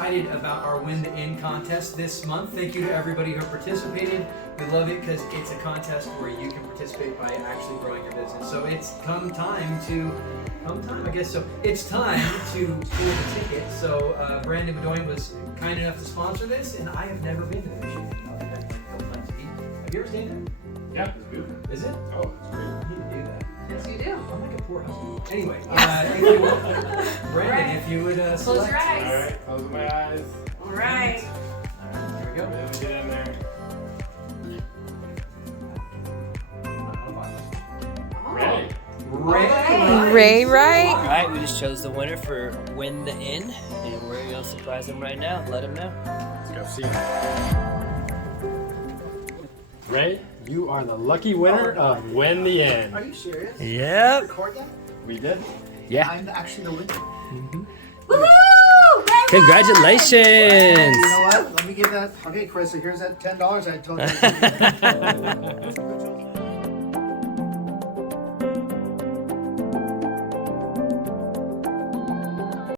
excited about our Win the Inn contest this month. Thank you to everybody who participated. We love it because it's a contest where you can participate by actually growing your business. So it's time to pull the ticket. So Brandon Beaudoin was kind enough to sponsor this, and I have never been to this. Have you ever stayed there? Yeah, it's beautiful. Is it? Oh, it's great. I need to do that. Yes, you do. I'm like a poor husband. Anyway, if you would, Brandon, if you would Close select. your eyes. All right, close my eyes. All right. Here we go. Let me get in there. Ray. Wright. All right, we just chose the winner for Win the Inn, and we're gonna surprise him right now. Let him know. Let's go see him. Ray, you are the lucky winner of Win the Inn. Are you serious? Yep. Record that? We did. Yeah. I'm actually the winner. Woohoo! Congratulations. You know what? Let me give that. Okay, Chris, so here's that $10 I told you.